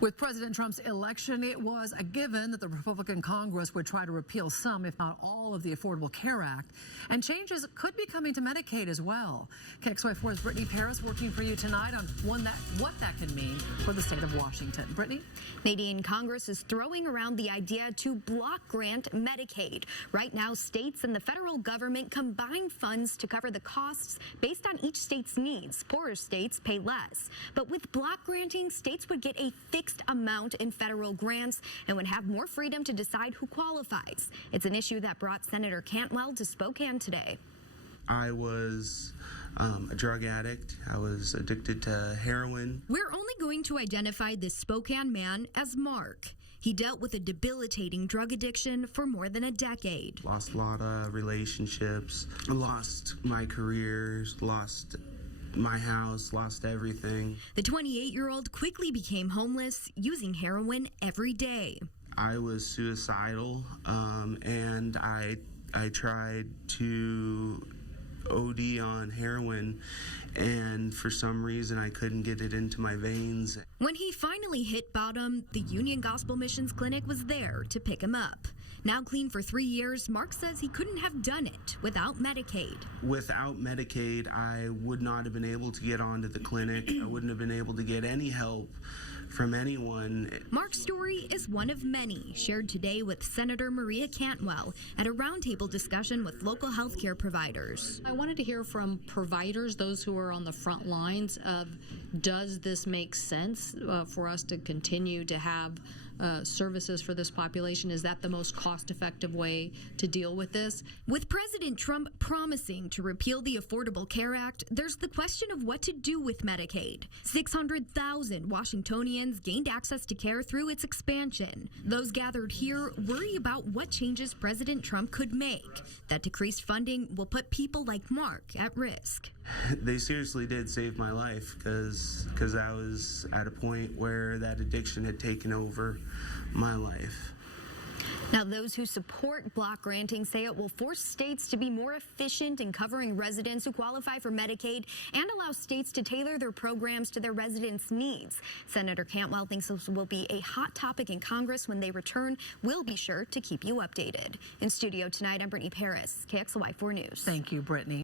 With President Trump's election, it was a given that the Republican Congress would try to repeal some, if not all, of the Affordable Care Act. And changes could be coming to Medicaid as well. KXY4's Brittany Paris working for you tonight on what that can mean for the state of Washington. Brittany? Nadine, Congress is throwing around the idea to block grant Medicaid. Right now, states and the federal government combine funds to cover the costs based on each state's needs. Poorer states pay less. But with block granting, states would get a fixed amount in federal grants and would have more freedom to decide who qualifies. It's an issue that brought Senator Cantwell to Spokane today. I was a drug addict. I was addicted to heroin. We're only going to identify this Spokane man as Mark. He dealt with a debilitating drug addiction for more than a decade. Lost a lot of relationships, lost my career, lost my house, lost everything. The 28-year-old quickly became homeless, using heroin every day. I was suicidal, and I tried to OD on heroin, and for some reason I couldn't get it into my veins. When he finally hit bottom, the Union Gospel Missions Clinic was there to pick him up. Now clean for 3 years, Mark says he couldn't have done it without Medicaid. Without Medicaid, I would not have been able to get onto the clinic. I wouldn't have been able to get any help from anyone. Mark's story is one of many shared today with Senator Maria Cantwell at a roundtable discussion with local healthcare providers. I wanted to hear from providers, those who are on the front lines of, does this make sense for us to continue to have services for this population? Is that the most cost-effective way to deal with this? With President Trump promising to repeal the Affordable Care Act, there's the question of what to do with Medicaid. 600,000 Washingtonians gained access to care through its expansion. Those gathered here worry about what changes President Trump could make. That decreased funding will put people like Mark at risk. They seriously did save my life because I was at a point where that addiction had taken over my life. Now, those who support block granting say it will force states to be more efficient in covering residents who qualify for Medicaid and allow states to tailor their programs to their residents' needs. Senator Cantwell thinks this will be a hot topic in Congress when they return. We'll be sure to keep you updated. In studio tonight, I'm Brittany Paris, KXLY4 News. Thank you, Brittany.